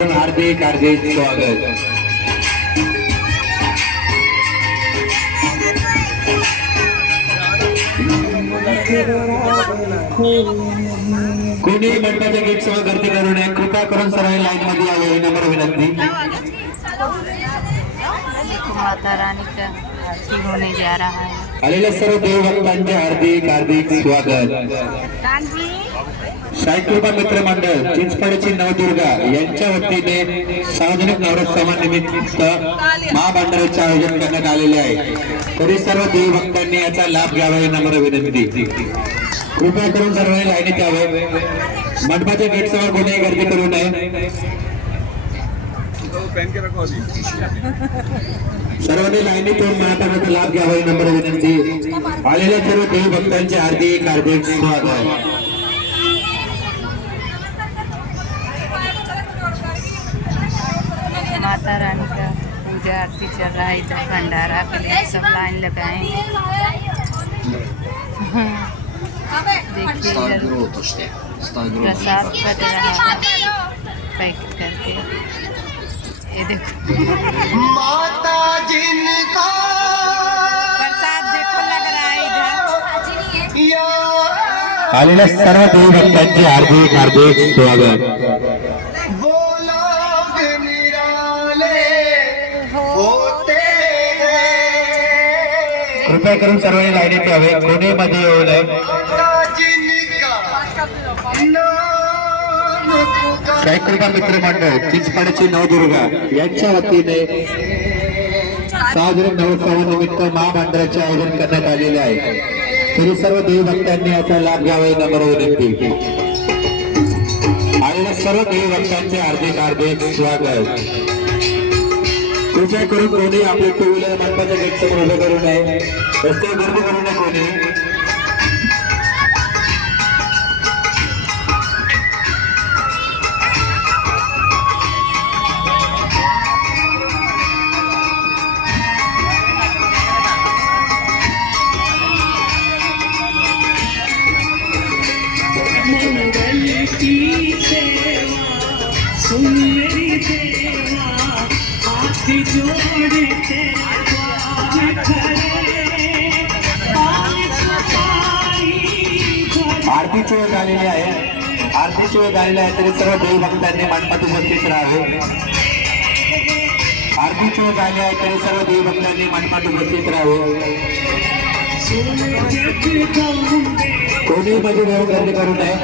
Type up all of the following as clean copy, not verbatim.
हार्दिक हार्दिक स्वागत। कोणी मंडपाच्या गेट सह गर्दी करू नये, कृपा करून सरळ लाईन मध्ये यावे ही नम्र विनंती। माता रानी का आरती होने जा रहा है। आलेल्या सर्व देवभक्तांचे हार्दिक हार्दिक स्वागत। साई कृपा मित्र मंडळ चिंचपाडची नवदुर्गा यांच्या वतीने सार्वजनिक नवरोत्सवानिमित्त महाभांडाराचे आयोजन करण्यात आलेले आहे। तरी सर्व देवभक्तांनी याचा लाभ घ्यावा ही नम्र विनंती। कृपया करून सर्वांनी लाईनीत यावे, मंडपाच्या गेट समोर कोणीही गर्दी करू नये। सर्वांनी लाईनीत येऊन महाभारताचा लाभ घ्यावा ही नम्र विनंती। आलेल्या सर्व देवभक्तांचे हार्दिक हार्दिक स्वागत। माता रानी का पूजा आरती चल रहा है, इधर भंडारा के लिए सब लाइन लगाए। देखिए प्रसाद कट रहा है पैकेट करके, ये देखो माता जिनका प्रसाद देखो लग रहा है इधर। आलेल्या सर्व देवभक्तांचे हार्दिक हार्दिक स्वागत। वो लोग निराले होते हैं, कृपया करून सर्वांनी लाईनीत यावे, कोणी मध्ये येऊ नये। माता जिनका नाम पुकार, साई कृपा मित्र मंडळ चिंचपाडची नवदुर्गा यांच्या वतीने सार्वजनिक नवरोत्सवानिमित्त महाभांडाराचे आयोजन करण्यात आलेले आहे। तरी सर्व देवभक्तांनी याचा लाभ घ्यावा ही नम्र विनंती। आलेल्या सर्व देवभक्तांचे हार्दिक हार्दिक स्वागत। कृपया करून कोणी आपले टू व्हीलर मंडपाच्या गेट समोर उभे करू नये, रस्त्यावर गर्दी करू नये कोणी। मंगल की सेवा सुन मेरी देवा, हाथ जोड़ तेरे द्वार खड़े, आरतीची वेळ झालेली आहे, आरतीची वेळ झालेली आहे। तरी सर्व देवभक्तांनी मंडपात उपस्थित राहावे। आरतीची वेळ झाली आहे, तरी सर्व देवभक्तांनी मंडपात उपस्थित राहावे। कोणी मध्ये देव गर्दी करू नये,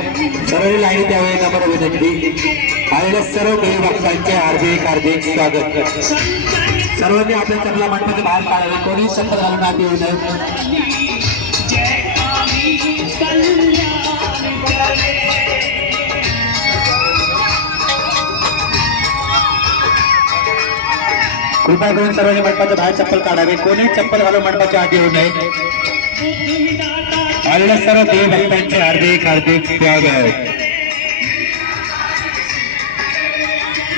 सर्व लाईनीत यावे नम्र विनंती। आलेल्या सर्व देवभक्तांचे हार्दिक हार्दिक स्वागत। सर्वांनी आपल्या चपला मंडपाच्या बाहेर काढावे, कोणी चप्पल घालून आत येऊ नये। कृपया करून सर्वांनी मंडपाच्या बाहेर चप्पल काढावे, कोणी चप्पल घालून मंडपाच्या आत येऊ नये। आलेल्या सर्व देवभक्तांचे हार्दिक हार्दिक स्वागत।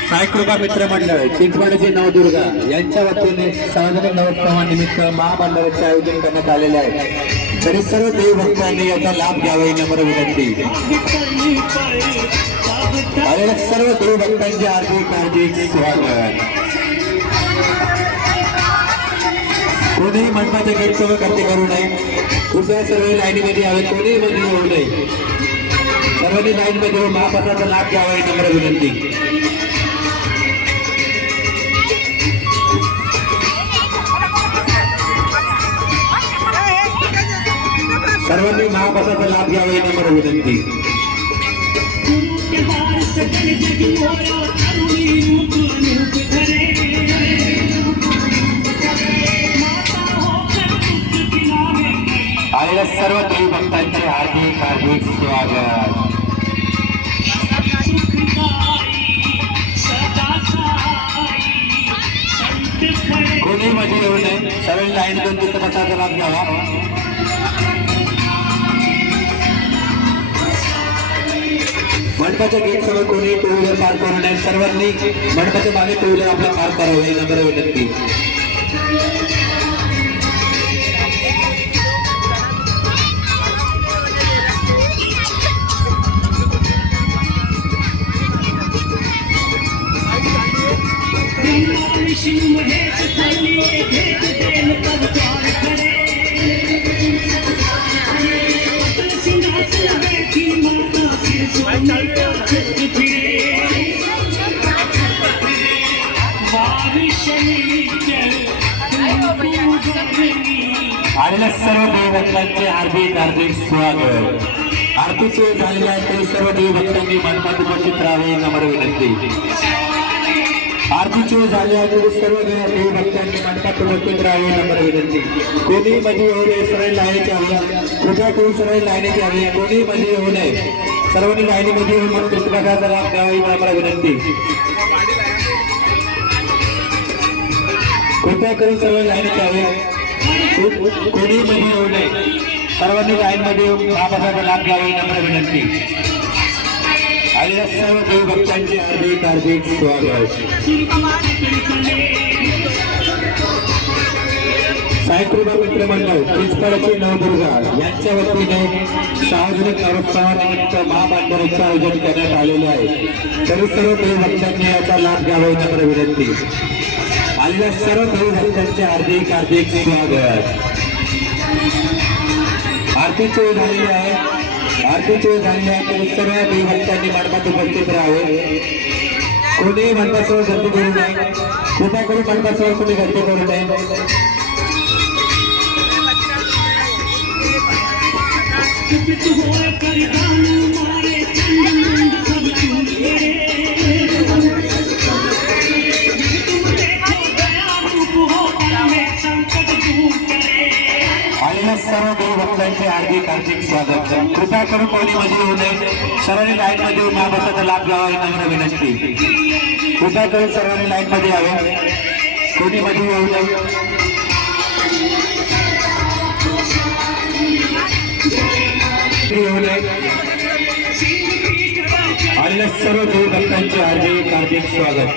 साई कृपा मित्र मंडळ चिंचपाडची नवदुर्गा यांच्या वतीने सार्वजनिक नवरोत्सवानिमित्त महाभांडाराचे आयोजन करण्यात आलेले आहे। तरी सर्व देवभक्तांनी याचा लाभ घ्यावा ही नम्र विनंती। आलेल्या सर्व देवभक्तांचे हार्दिक हार्दिक स्वागत। कोणीही मंडपाच्या गेट समोर गर्दी करू नये, कृपया सर्व लाईनीमध्ये यावे, कोणीही मध्ये येऊ नये। सर्वांनी लाईनमध्ये येऊन महाप्रसादाचा लाभ घ्यावा ही नम्र विनंती। सर्वांनी महाप्रसादाचा लाभ घ्यावा ही नम्र विनंती। आलेल्या सर्व देवभक्तांचे हार्दिक हार्दिक स्वागत। कोणी मध्ये येऊ नये, सर्व लाईन दोन तिथं प्रसादाचा लाभ घ्यावा। मंडपाच्या गेट समोर कोणी टू व्हीलर पार्क करू नये, सर्वांनी मंडपाच्या मागे टू व्हीलर आपला पार्क करावे ही नम्र विनंती। विष्णु महेश तलिए भेद देन तब द्वार करे सिंहासन बैठी माता फिर सोने का चक्र फिरे बारिश नीचल आलेल्या सर्व देवभक्तांचे हार्दिक स्वागत. आरतीची वेळ झालेली आहे तरी सर्व देवभक्तांनी मंडपात उपस्थित राहावे नम्र विनंती. आरतीची वेळ झाली आहे तरी सर्व देवभक्तांनी मंडपात उपस्थित राहावे नम्र विनंती. कोणी मध्ये येऊ नये, सरळ लाईनीत यावे. कृपया करून सरळ लाईनीत यावे, कोणी मध्ये येऊ नये. सर्वांनी लाईनीमध्ये येऊन मग पुस्तकाचा लाभ घ्यावा ही नम्र विनंती. कृपया करून सर्व लाईनीत यावे, कोणी मध्ये येऊ नये. सर्वांनी लाईन मध्ये येऊन महाप्रसादाचा लाभ घ्यावा ही नम्र विनंती. आलेल्या सर्व देवभक्तांचे हार्दिक स्वागत. साईकृपा मित्रमंडळ चिंचपाड्याची नवदुर्गा यांच्या वतीने सार्वजनिक नवरोत्सवानिमित्त महाबांधवांचे आयोजन करण्यात आलेले आहे. तरी सर्व देवभक्तांनी याचा लाभ घ्यावा ही नम्र विनंती. आलेल्या सर्व देवभक्तांचे हार्दिक स्वागत. आरतीची वेळ झालेली आहे. आरतीची वेळ झालेली आहे तरी सर्व देवभक्तांनी मंडपात उपस्थित राहावे. कोणी मंडपासमोर गर्दी करू नये. कृपया करून मंडपासमोर कोणी गर्दी करू नये. कुपित होए परिधान मारे चंड सब चूर करे तुम देखो दया रूप हो पल में संकट दूर करे. आलेल्या सर्व देवभक्तांचे हार्दिक स्वागत. कृपया करून कोणी मध्ये येऊ नये. सर्वांनी लाईन मध्ये येऊन महाप्रसादाचा लाभ घ्यावा ही नम्र विनंती. कृपया करून सर्वांनी लाईन मध्ये यावे, कोणी मध्ये येऊ नये. आलेल्या सर्व देवभक्तांचे हार्दिक स्वागत.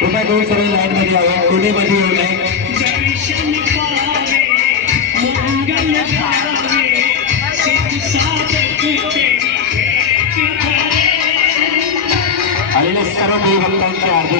कृपया करून सर्व लाईन मध्ये यावे, कोणी मध्ये येऊ नये. दर्शन पावे मंगल भावे सिद्ध साधक तेरी भेंट करे. आलेल्या सर्व देवभक्तांचे हार्दिक